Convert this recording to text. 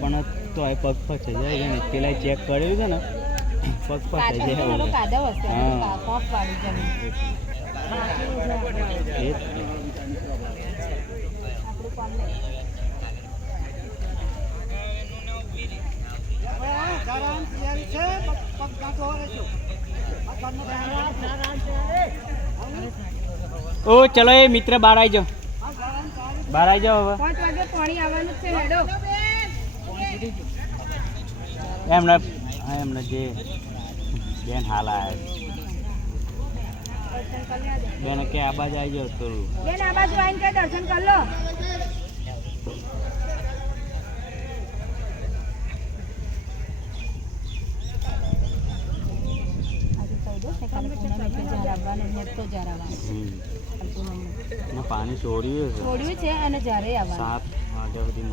પણ તો આ પગ ફસે જાય ને પેલા ચેક કર્યું છે ને પગ ફસે જાય ઓ ચલો એ મિત્ર બહાર આવી જાઓ બહાર આવી જાઓ હવે 5 વાગે પાણી આવવાનું છે હેડો એમને જે બેન હાલ આવે બેન કે આ બાજુ આવી જાઓ થોડું બેન આ બાજુ આવીને કે દર્શન કર લો પાણી છોડ્યું છે અને જ્યારે 7 વાગ્યા સુધી